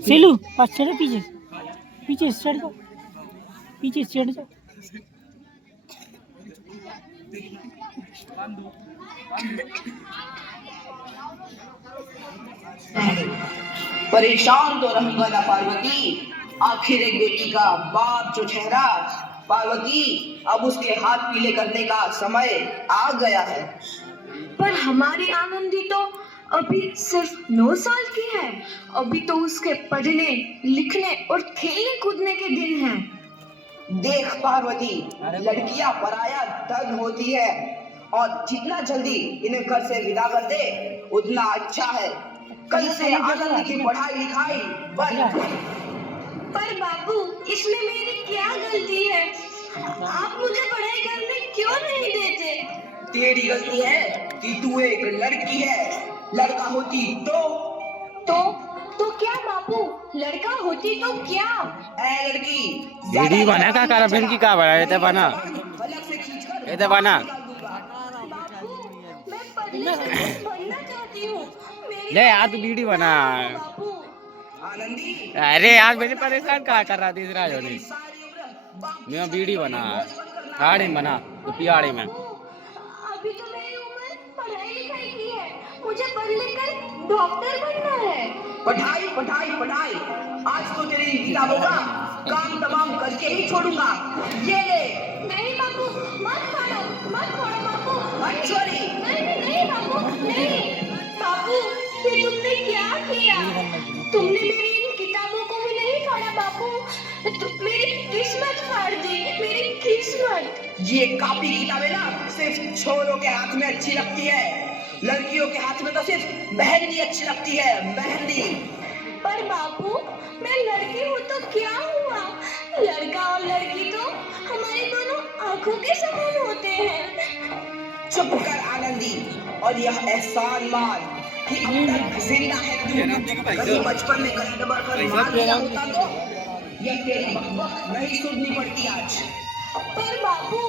सेलू पास चढ़े, पीछे पीछे चढ़ जाओ, पीछे चढ़ जाओ। परेशान तो रहूंगा ना पार्वती, आखिर एक बेटी का बाप जो ठहरा। पार्वती, अब उसके हाथ पीले करने का समय आ गया है। पर हमारी आनंदी तो अभी सिर्फ 9 साल की है। अभी तो उसके पढ़ने, लिखने और खेलने कूदने के दिन हैं। देख पार्वती, लड़कियां पराया धन होती है और जितना जल्दी इन्हें घर से विदा कर दे उतना अच्छा है। कल से आनंद की पढ़ाई लिखाई बंद। पर बाबू, इसमें मेरी क्या गलती है? आप मुझे पढ़ाई करने क्यों नहीं देते? तेरी गलती है कि तू एक लड़की है। लड़का होती तो क्या बाबू? लड़का होती तो क्या? ऐ लड़की, वीडियो बना का कारबिन की का बना ये बना अलग से खींचकर ये बना बाबू, मैं पढ़ना चाहती हूँ। ले यार तू वीडियो बना। बाबू, आनंदी, अरे यार मैंने परेशान कहा कर रहा तीसरा जो नहीं सारी उम्र मैं वीडियो बना गाड़ी में बना तो पियाड़े में। अभी तो मेरी उम्र पढ़ाई लिखाई की है। मुझे पढ़ लिख कर डॉक्टर बनना है। पढ़ाई पढ़ाई पढ़ाई, आज तो तेरी किताबों का काम तमाम करके ही छोड़ूंगा। ये ले। नहीं बाबू, मत छोड़ो बाबू। मंचोरी, नहीं बाबू, नहीं। बाबू, ये तुमने क्या किया? तुमने मेरी इन किताबों को भी नहीं फाड़ा बाबू। मेरी किस्मत फाड़ दी, मेरी किस्मत। ये कॉपी किताबें ना सिर्फ छोरों के हाथ में अच्छी लगती है। लड़कियों के हाथ में तो सिर्फ मेहंदी अच्छी लगती है, मेहंदी। पर बाबू, मैं लड़की हूँ तो क्या हुआ? लड़का और लड़की तो हमारी दोनों आंखों के समान होते हैं। चुप कर आनंदी, और यह एहसान मान कि अब तक जिंदा है तू। कभी बचपन में कहीं दबा कर मार दिया होता तो यह तेरी बकबक नहीं सुननी पड़ती आज। पर बाबू,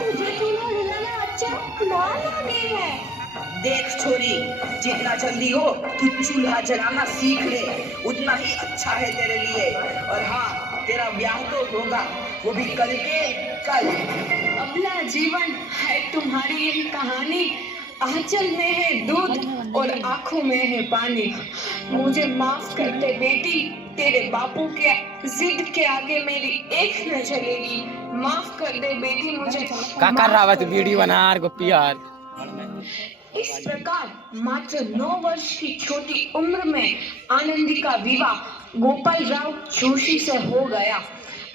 मुझे चूल्हा जलाना अच्छा ना लगे है। देख छोरी, जितना जल्दी हो तू चूल्हा जलाना सीख ले उतना ही अच्छा है तेरे लिए। और हाँ, तेरा ब्याह तो होगा, वो भी कल के कल। अबला जीवन है तुम्हारी यही कहानी। आंचल में है दूध और आंखों में है पानी। मुझे माफ कर दे बेटी, तेरे बापू के जिद के आगे मेरी एक न चलेगी। माफ कर दे बेटी मुझे। का कर रहा तू वीडियो बना यार गोपी यार। इस प्रकार मात्र 9 वर्ष की छोटी उम्र में आनंदी का विवाह गोपाल राव जोशी से हो गया।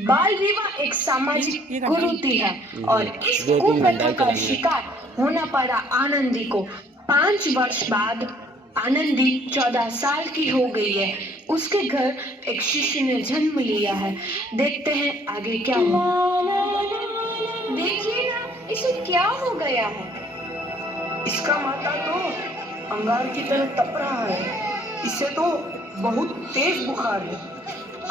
बाल विवाह एक सामाजिक कुरीति है और इस कुप्रथा का शिकार होना पड़ा आनंदी को। 5 वर्ष बाद आनंदी 14 साल की हो गई है। उसके घर एक शिशु ने जन्म लिया है। देखते हैं आगे क्या हुआ। देखिए ना, इसे क्या हो गया है? इसका माथा तो अंगार की तरह तप रहा है। इसे तो बहुत तेज बुखार है।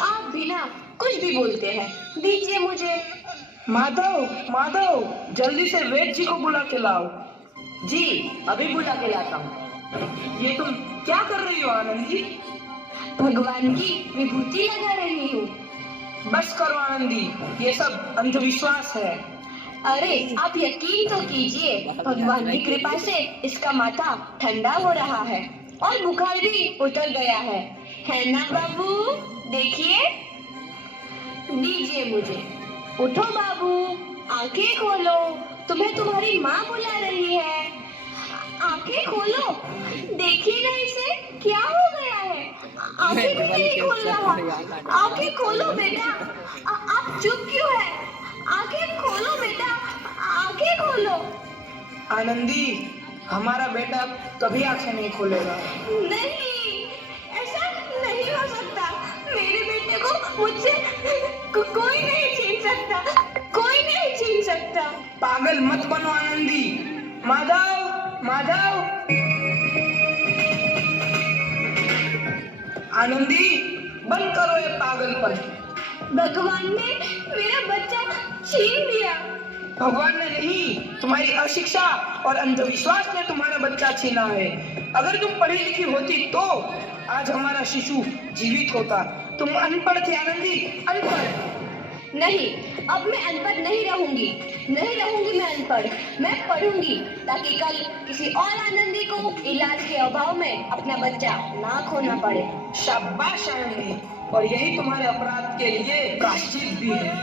आप बिना कुछ भी बोलते हैं, दीजिए मुझे। माधव, जल्दी से वैद्य जी को बुला के लाओ। जी, अभी बुला के लाता हूँ। ये तुम क्या कर रही हो आनंद जी? भगवान की विभूति लगा रही हूँ। बस करो आनंदी, ये सब अंधविश्वास है। अरे आप यकीन तो कीजिए, भगवान की कृपा से इसका माथा ठंडा हो रहा है और बुखार भी उतर गया है ना बाबू? देखिए, दीजिए मुझे। उठो बाबू, आंखें खोलो, तुम्हें तुम्हारी माँ बुला रही है। आंखें खोलो, देखिए ना इसे क्या हो गया है। आंखें भी नहीं खोल रहा। आंखें खोलो बेटा। आप चुप क्यों है? आंखें खोलो बेटा, आंखें खोलो। आनंदी, हमारा बेटा कभी आंखें नहीं खोलेगा। नहीं, ऐसा नहीं हो सकता। मेरे बेटे को मुझसे कोई नहीं छीन सकता, कोई नहीं छीन सकता। पागल मत बनो आनंदी। माधव, आनंदी, बंद करो ये पागलपन। भगवान ने मेरा बच्चा छीन लिया। भगवान ने नहीं, तुम्हारी अशिक्षा और अंधविश्वास ने तुम्हारा बच्चा छीना है। अगर तुम पढ़ी लिखी होती तो आज हमारा शिशु जीवित होता। तुम अनपढ़ थे आनंदी, अनपढ़। नहीं, अब मैं अनपढ़ नहीं रहूंगी मैं अनपढ़। मैं पढ़ूंगी ताकि कल किसी और आनंदी को इलाज के अभाव में अपना बच्चा ना खोना पड़े। शाबाश आनंदी, और यही तुम्हारे अपराध के लिए प्रायश्चित भी है।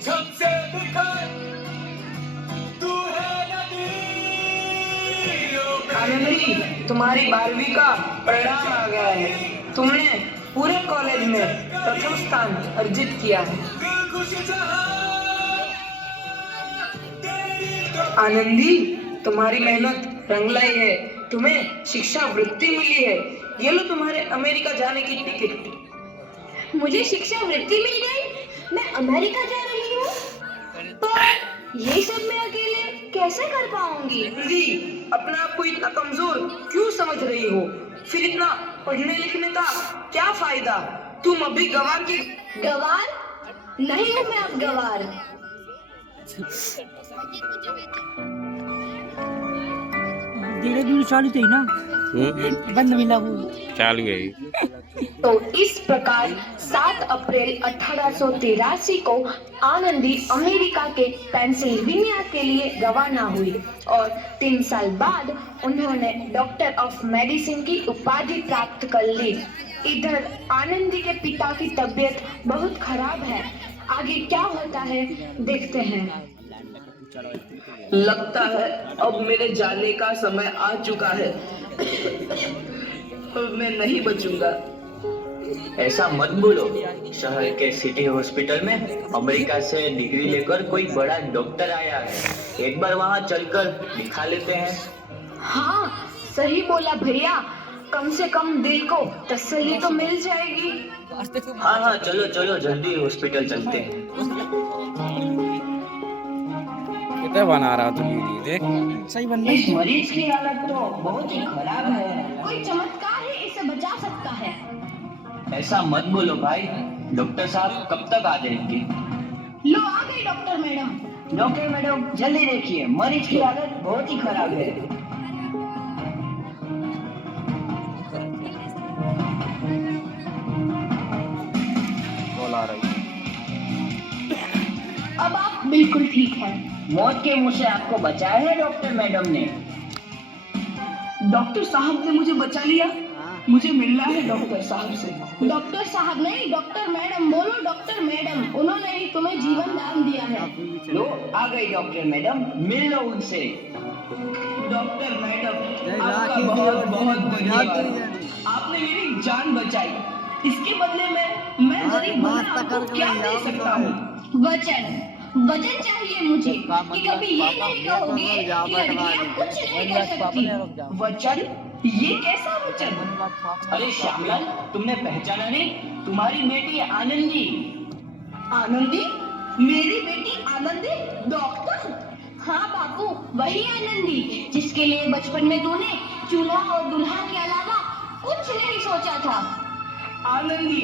सबसे दिखाए तू है नदी। आनंदी, तुम्हारी 12वीं का परिणाम आ गया है। तुमने पूरे कॉलेज में प्रथम स्थान अर्जित किया है। आनंदी, तुम्हारी मेहनत रंग लाई है। तुम्हें शिक्षा वृत्ति मिली है। ये लो तुम्हारे अमेरिका जाने की टिकट। मुझे शिक्षा वृत्ति मिल गई, मैं अमेरिका जा रही हूँ। पर ये सब मैं अकेले कैसे कर पाऊंगी? आनंदी, अपने आप को इतना कमजोर क्यों समझ रही हो? फिर इतना पढ़ने लिखने का क्या फायदा? तुम अभी गंवार की गवार नहीं हूँ मैं अब गवार। धीरे चालू थे ना, बंद मिला वो चालू है। तो इस प्रकार 7 अप्रैल 1883 को आनंदी अमेरिका के पेंसिल्वेनिया के लिए रवाना हुई और 3 साल बाद उन्होंने डॉक्टर ऑफ मेडिसिन की उपाधि प्राप्त कर ली। इधर आनंदी के पिता की तबीयत बहुत खराब है। आगे क्या होता है देखते हैं। लगता है अब मेरे जाने का समय आ चुका है। मैं नहीं बचूंगा। ऐसा मत बोलो। शहर के सिटी हॉस्पिटल में अमेरिका से डिग्री लेकर कोई बड़ा डॉक्टर आया है। एक बार वहाँ चलकर दिखा लेते हैं। हाँ, सही बोला भैया। कम से कम दिल को तसल्ली तो मिल जाएगी। हाँ हाँ, चलो चलो जल्दी हॉस्पिटल चलते हैं। कितना बना रहा तू वीडियो देख। सही बन रहा इस है। मरीज की हालत तो बहुत ही खराब है। कोई चमत्कार ही इसे बचा सकता है। ऐसा मत बोलो भाई। डॉक्टर साहब कब तक आ जाएंगे? लो आ गई डॉक्टर मैडम। डॉक्टर मैडम, जल्दी देखिए, मरीज की हालत बहुत ही खराब है। बोला रही। अब आप बिल्कुल ठीक हैं। मौत के मुंह से आपको बचाया है डॉक्टर मैडम ने। डॉक्टर साहब ने मुझे बचा लिया। मुझे मिलना है डॉक्टर साहब से। डॉक्टर साहब नहीं, डॉक्टर मैडम बोलो। डॉक्टर मैडम, उन्होंने ही तुम्हें जीवन दान दिया है। लो आ गई डॉक्टर मैडम, मिल लो उनसे। डॉक्टर मैडम, आपका बहुत बहुत धन्यवाद। आपने मेरी जान बचाई। इसके बदले में मैं गरीब बंदा आपको क्या दे सकता हूँ? वचन चाहिए मुझे कि कभी ये नहीं कहोगे कि लड़कियां कुछ नहीं कर सकती। वचन? ये कैसा वचन? अरे श्यामलाल, तुमने पहचाना नहीं? तुम्हारी बेटी आनंदी। आनंदी? मेरी बेटी आनंदी? डॉक्टर? हाँ बापू, वही आनंदी जिसके लिए बचपन में तूने चूल्हा और दुल्हा के अलावा कुछ नहीं सोचा था। आनंदी,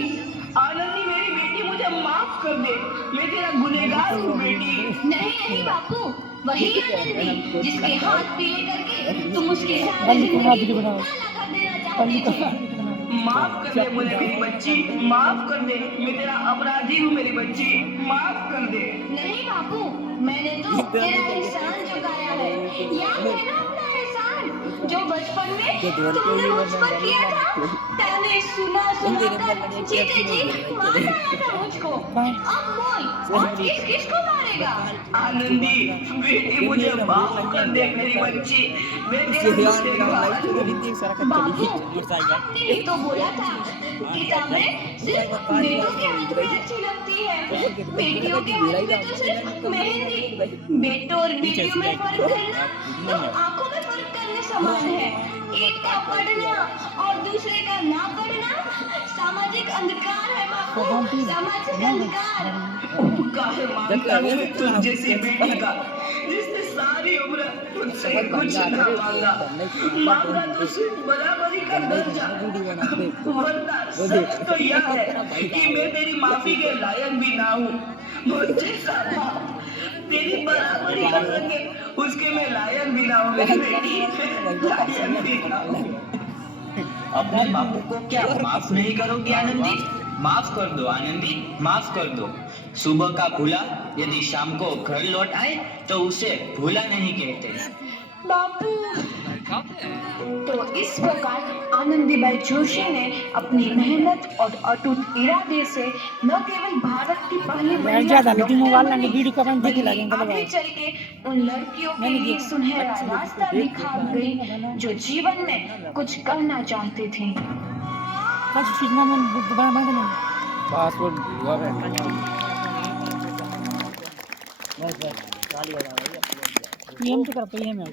आनंदी मेरी बेटी, मुझे माफ कर दे। मैं तेरा गुनहगार हूँ बेटी। नहीं बापू, वही आनंदी जिसके हाथ पीले करके तुम उसके सारे पल्ली को हाथ जिंदगी भी बनाओ। काला कर देना पल्ली को चाहते थे। हाथ भी बनाओ। माफ कर दे मुझे मेरी बच्ची, माफ कर दे। मैं तेरा अपराधी हूँ मेरी बच्ची, माफ कर दे। नहीं बापू, मैंने तो तेरा एहसान चुकाया है। याद है ना अपना एहसान जो बचपन में तुमने मुझ पर किया था? ताने सुना कर जीते जी मार डाला था मुझको। अब बोल, और किसको मारेगा? आनंदी बेटी, मुझे माफ कर दे मेरी बच्ची। मैं तेरा गुनहगार हूँ। बापू, आपने ही तो बोला था किताबें सिर्फ बेटों के हाथ में अच्छी लगती है, बेटियों के हाथ में तो सिर्फ मेहंदी। बेटों और बेटियों में फर्क करना तो आंखों में फर्क करने समान है। एक का पढ़ना और दूसरे का ना पढ़ना सामाजिक अंधकार है बापू, सामाजिक अंधकार। उपकार मांगता हूँ मैं तुझ जैसी बेटी का, जिसने सारी उम्र तुझसे कुछ ना मांगा। मांगा तो सिर्फ बराबरी का दर्जा। वरना सच तो यह है कि मैं तेरी माफी के लायक भी ना हूँ। मुझे साला तेरी बराबरी कर सके उसके मैं लायक भी ना हूँ मेरी बेटी, लायक भी ना हूँ। अपने बापू को क्या माफ नहीं करोगी आनंदी? माफ कर दो आनंदी, माफ कर दो। सुबह का भूला यदि शाम को घर लौट आए तो उसे भूला नहीं कहते। बापू। तो इस प्रकार आनंदीबाई जोशी ने अपनी मेहनत और अटूट इरादे से न केवल भारत की पहली महिला ज्यादा लेकिन मोबाइल डॉक्टर ना वीडियो का अपन देख बल्कि लगे आगे चल के उन लड़कियों के लिए सुनहरा रास्ता दिखा गई जो जीवन में कुछ करना चाहती थी। कुछ चीज ना मन बना देना पासपोर्ट हुआ है पीएम तो कर पीएम है